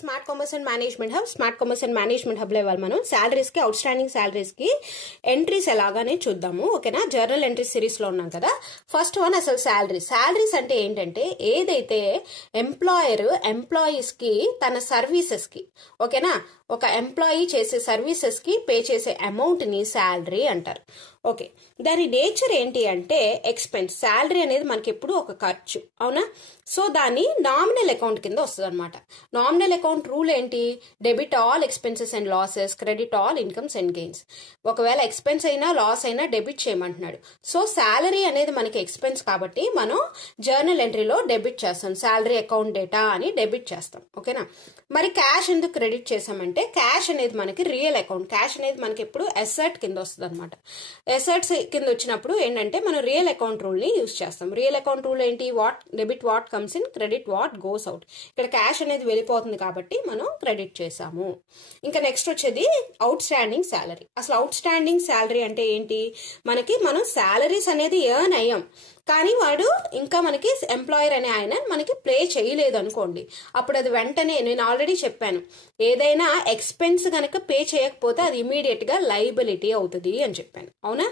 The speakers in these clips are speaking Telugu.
Smart commerce and management hub లో ఇవాళ మనం సాలరీస్ కి అవుట్ స్టాండింగ్ సాలరీస్ కి ఎంట్రీస్ ఎలాగానే చూద్దాము. ఓకేనా, జర్నల్ ఎంట్రీస్ సిరీస్ లో ఉన్నాం కదా. ఫస్ట్ వన్ అసలు సాలరీస్ అంటే ఏంటంటే ఏదైతే ఎంప్లాయర్ ఎంప్లాయీస్ కి తన సర్వీసెస్ కి, ఓకేనా, ఒక ఎంప్లాయీ చేసే సర్వీసెస్ కి పే చేసే అమౌంట్ ని శాలరీ అంటారు. ఓకే, దాని నేచర్ ఏంటి అంటే ఎక్స్పెన్స్. శాలరీ అనేది మనకి ఎప్పుడు ఒక ఖర్చు, అవునా. సో దాన్ని నామినల్ అకౌంట్ కింద వస్తుంది అనమాట. నామినల్ అకౌంట్ రూల్ ఏంటి? Debit all expenses and losses, credit all incomes and gains. ఒకవేళ ఎక్స్పెన్స్ అయినా లాస్ అయినా డెబిట్ చేయమంటున్నాడు. సో శాలరీ అనేది మనకి ఎక్స్పెన్స్ కాబట్టి మనం జర్నల్ ఎంట్రీలో డెబిట్ చేస్తాం. శాలరీ అకౌంట్ డేటా అని డెబిట్ చేస్తాం. ఓకేనా, మరి క్యాష్ ఎందుకు క్రెడిట్ చేసామంటే క్యాష్ అనేది మనకి రియల్ అకౌంట్. క్యాష్ అనేది మనకి ఎప్పుడు ఎసెట్ కింద వస్తుంది అనమాట. ఎసెట్స్ కింద వచ్చినప్పుడు ఏంటంటే మనం రియల్ అకౌంట్ రూల్ ని యూజ్ చేస్తాం. రియల్ అకౌంట్ రూల్ ఏంటి? Debit what comes in, credit what goes out. ఇక్కడ క్యాష్ అనేది వెళ్ళిపోతుంది కాబట్టి మనం క్రెడిట్ చేసాము. ఇంకా నెక్స్ట్ వచ్చేది అవుట్ స్టాండింగ్ శాలరీ. అసలు అవుట్ స్టాండింగ్ శాలరీ అంటే ఏంటి? మనం శాలరీస్ అనేది ఎర్న్ అయ్యాం కానీ వాడు ఇంకా మనకి ఎంప్లాయర్ అనే ఆయన మనకి పే చేయలేదు అనుకోండి, అప్పుడు అది వెంటనే, నేను ఆల్రెడీ చెప్పాను, ఏదైనా ఎక్స్పెన్స్ కనుక పే చేయకపోతే అది ఇమీడియట్ గా లైబిలిటీ అవుతుంది అని చెప్పాను, అవునా.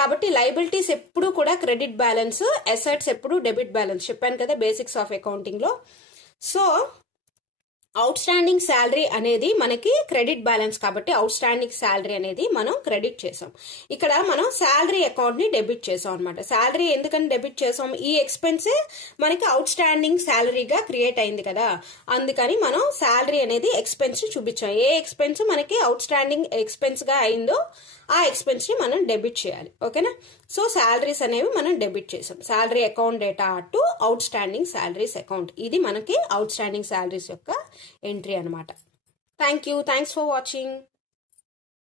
కాబట్టి లైబిలిటీస్ ఎప్పుడు కూడా క్రెడిట్ బ్యాలెన్స్, అసెట్స్ ఎప్పుడు డెబిట్ బ్యాలెన్స్, చెప్పాను కదా బేసిక్స్ ఆఫ్ అకౌంటింగ్ లో. సో అవుట్ స్టాండింగ్ శాలరీ అనేది మనకి క్రెడిట్ బ్యాలెన్స్ కాబట్టి అవుట్ స్టాండింగ్ శాలరీ అనేది మనం క్రెడిట్ చేసాం. ఇక్కడ మనం శాలరీ అకౌంట్ ని డెబిట్ చేసాం అనమాట. శాలరీ ఎందుకని డెబిట్ చేసాం? ఈ ఎక్స్పెన్సే మనకి అవుట్ స్టాండింగ్ శాలరీగా క్రియేట్ అయింది కదా, అందుకని మనం శాలరీ అనేది ఎక్స్పెన్స్ ని చూపించాం. ఏ ఎక్స్పెన్స్ మనకి అవుట్ స్టాండింగ్ ఎక్స్పెన్స్ గా అయిందో ఆ ఎక్స్పెన్స్ ని మనం డెబిట్ చేయాలి. ఓకేనా, సో శాలరీస్ అనేవి మనం డెబిట్ చేసాం. Salary account data to out standing salaries account. ఇది మనకి అవుట్ స్టాండింగ్ శాలరీస్ యొక్క ఎంట్రీ అనమాట. Thanks for watching.